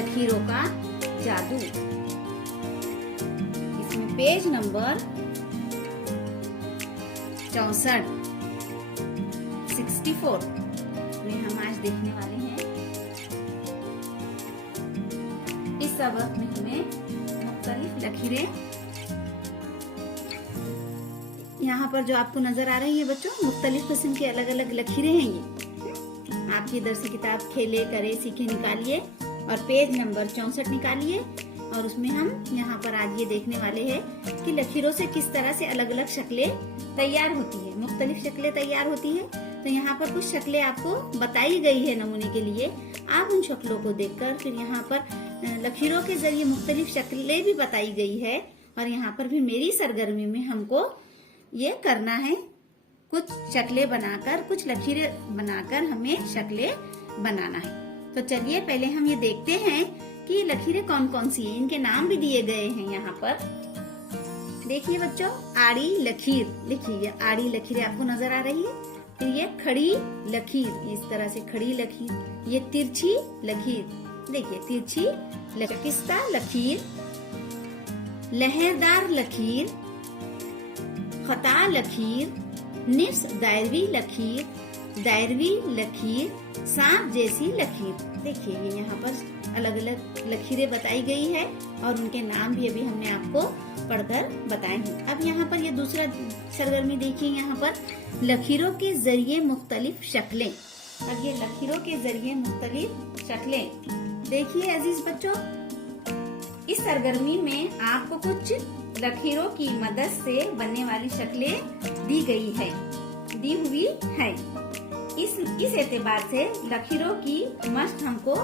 लकीरों का जादू। इसमें पेज नंबर 64 में हम आज देखने वाले हैं। इस सबक में हमें मुख्तलिफ लकीरें, यहाँ पर जो आपको नजर आ रही है बच्चों, मुख्तलिफ किस्म की अलग अलग लकीरें हैं ये। आपकी दरसी किताब खेले करे सीखे निकालिए और पेज नंबर 64 निकालिए और उसमें हम यहाँ पर आज ये देखने वाले हैं कि लकीरों से किस तरह से अलग अलग शक्लें तैयार होती है, मुख्तलिफ शक्लें तैयार होती है। तो यहाँ पर कुछ शक्लें आपको बताई गई है नमूने के लिए। आप उन शक्लों को देखकर फिर यहाँ पर लकीरों के जरिए मुख्तलिफ शक्लें भी बताई गई है और यहाँ पर भी मेरी सरगर्मी में हमको ये करना है, कुछ शक्लें बनाकर, कुछ लकीरें बनाकर हमें शक्लें बनाना है। तो चलिए पहले हम ये देखते हैं कि लकीरें कौन कौन सी हैं। इनके नाम भी दिए गए हैं यहाँ पर। देखिए बच्चों, आड़ी लकीर, देखिए आड़ी लकीरें आपको नजर आ रही है। फिर ये खड़ी लकीर, इस तरह से खड़ी लकीर। ये तिरछी लकीर, देखिए तिरछी लकीस्ता लकीर, लहरदार लकीर, खता लकीर, निफ्स दायरवी लकीर, दायरवी लकीर, सांप जैसी लकीर। देखिए ये यहाँ पर अलग अलग लकीरें बताई गई है और उनके नाम भी अभी हमने आपको पढ़कर बताए हैं। अब यहाँ पर ये दूसरा सरगर्मी देखिए, यहाँ पर लकीरों के जरिए मुख्तलिफ शक्लें। अब ये लकीरों के जरिए मुख्तलिफ शक्लें देखिए अजीज बच्चों, इस सरगर्मी में आपको कुछ लकीरों की मदद से बनने वाली शक्लें दी हुई है। इस एतबार से लकीरों की मशक हमको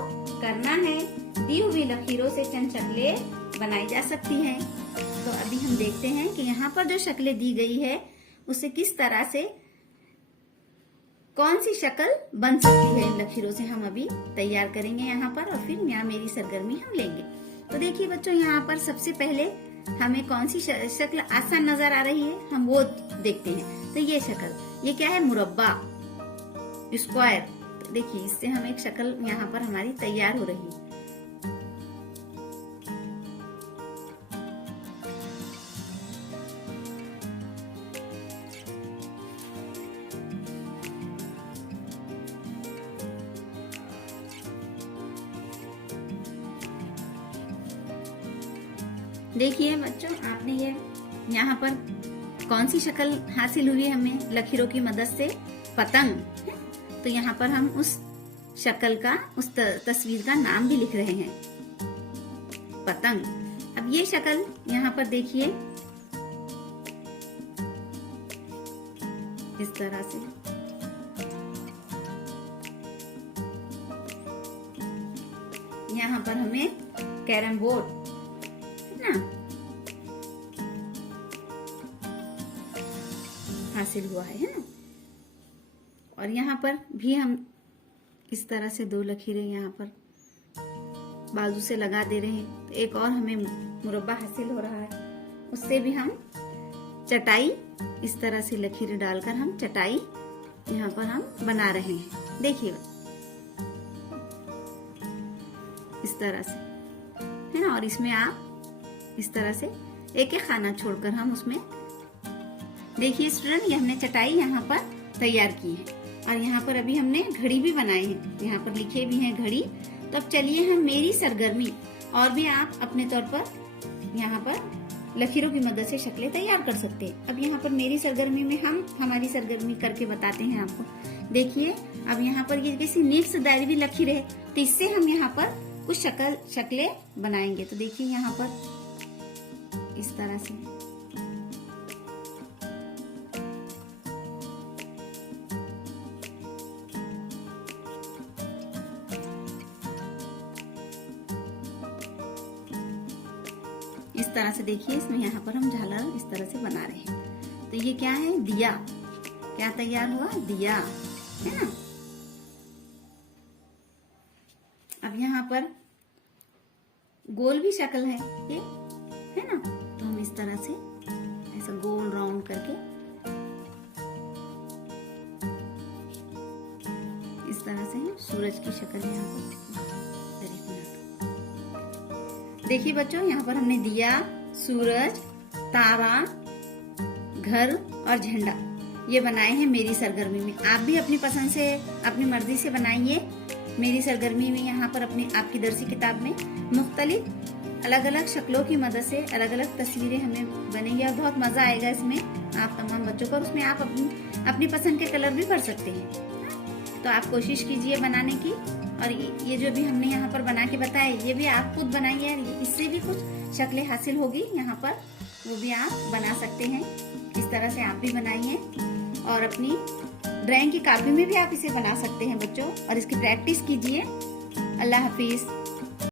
करना है। दी हुई लकीरों से चंद शक्लें बनाई जा सकती हैं। तो अभी हम देखते हैं कि यहाँ पर जो शक्लें दी गई है उससे किस तरह से कौन सी शक्ल बन सकती है। इन लकीरों से हम अभी तैयार करेंगे यहाँ पर और फिर यहाँ मेरी सरगर्मी हम लेंगे। तो देखिए बच्चों, यहाँ पर सबसे पहले हमें कौन सी शक्ल आसान नजर आ रही है हम वो देखते हैं। तो ये शक्ल, ये क्या है, मुरब्बा, स्क्वायर। तो देखिए इससे हम एक शक्ल यहाँ पर हमारी तैयार हो रही है। देखिए बच्चों, आपने ये यहाँ पर कौन सी शक्ल हासिल हुई हमें लकीरों की मदद से, पतंग। तो यहाँ पर हम उस शक्ल का, उस तस्वीर का नाम भी लिख रहे हैं, पतंग। अब ये शक्ल यहाँ पर देखिए इस तरह से। यहाँ पर हमें कैरम बोर्ड ना हासिल हुआ है ना। और यहाँ पर भी हम इस तरह से दो लकीरें यहाँ पर बाजू से लगा दे रहे हैं। तो एक और हमें मुरब्बा हासिल हो रहा है। उससे भी हम चटाई, इस तरह से लकीरें डालकर हम चटाई यहाँ पर हम बना रहे हैं। देखिए इस तरह से है ना। और इसमें आप इस तरह से एक एक खाना छोड़कर हम उसमें, देखिए स्टूडेंट, ये हमने चटाई यहाँ पर तैयार की है और यहाँ पर अभी हमने घड़ी भी बनाए हैं, यहाँ पर लिखे भी हैं घड़ी। तो अब चलिए हम मेरी सरगर्मी, और भी आप अपने तौर पर यहाँ पर लकीरों की मदद से शक्लें तैयार कर सकते हैं। अब यहाँ पर मेरी सरगर्मी में हम हमारी सरगर्मी करके बताते हैं आपको। देखिए अब यहाँ पर ये किसी निफ्स दायरवी लकीर है, तो इससे हम यहाँ पर कुछ शक्लें बनाएंगे। तो देखिए यहाँ पर इस तरह से देखिए, इसमें यहाँ पर हम झालर इस तरह से बना रहे हैं। तो ये क्या है, दिया। क्या तैयार हुआ, दिया, है ना। अब यहाँ पर गोल भी शक्ल है ये, है ना। तो हम इस तरह से ऐसा गोल राउंड करके इस तरह से सूरज की शक्ल यहाँ पर, देखिए बच्चों, यहाँ पर हमने दिया, सूरज, तारा, घर और झंडा ये बनाए हैं मेरी सरगर्मी में। आप भी अपनी पसंद से, अपनी मर्जी से बनाइए। मेरी सरगर्मी में यहाँ पर अपनी आपकी दरसी किताब में मुख्तलिफ अलग अलग शक्लों की मदद से अलग अलग तस्वीरें हमें बनेंगी और बहुत मजा आएगा इसमें आप तमाम बच्चों को। उसमें आप अपनी पसंद के कलर भी भर सकते हैं। तो आप कोशिश कीजिए बनाने की। और ये जो भी हमने यहाँ पर बना के बताया, ये भी आप खुद बनाइए। इससे भी कुछ शक्लें हासिल होगी यहाँ पर, वो भी आप बना सकते हैं। इस तरह से आप भी बनाइए और अपनी ड्राइंग की कॉपी में भी आप इसे बना सकते हैं बच्चों। और इसकी प्रैक्टिस कीजिए। अल्लाह हाफिज।